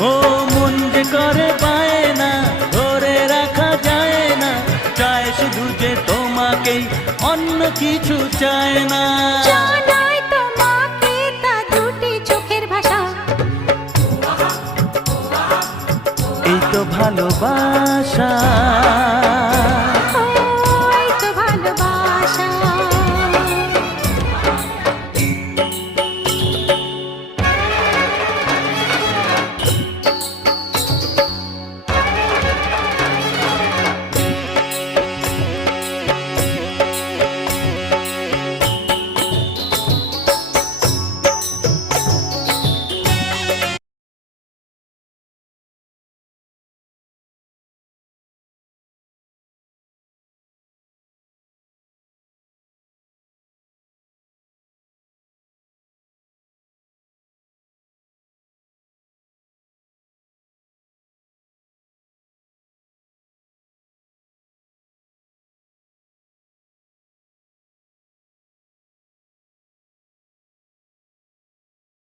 ও মন যে করে পায় না, ধরে রাখা যায় না, চায় শুধু যে তোমাকেই, অন্য কিছু চায় না। জানাই তোমাকে তা দুটি চোখের ভাষা, এই তো ভালোবাসা।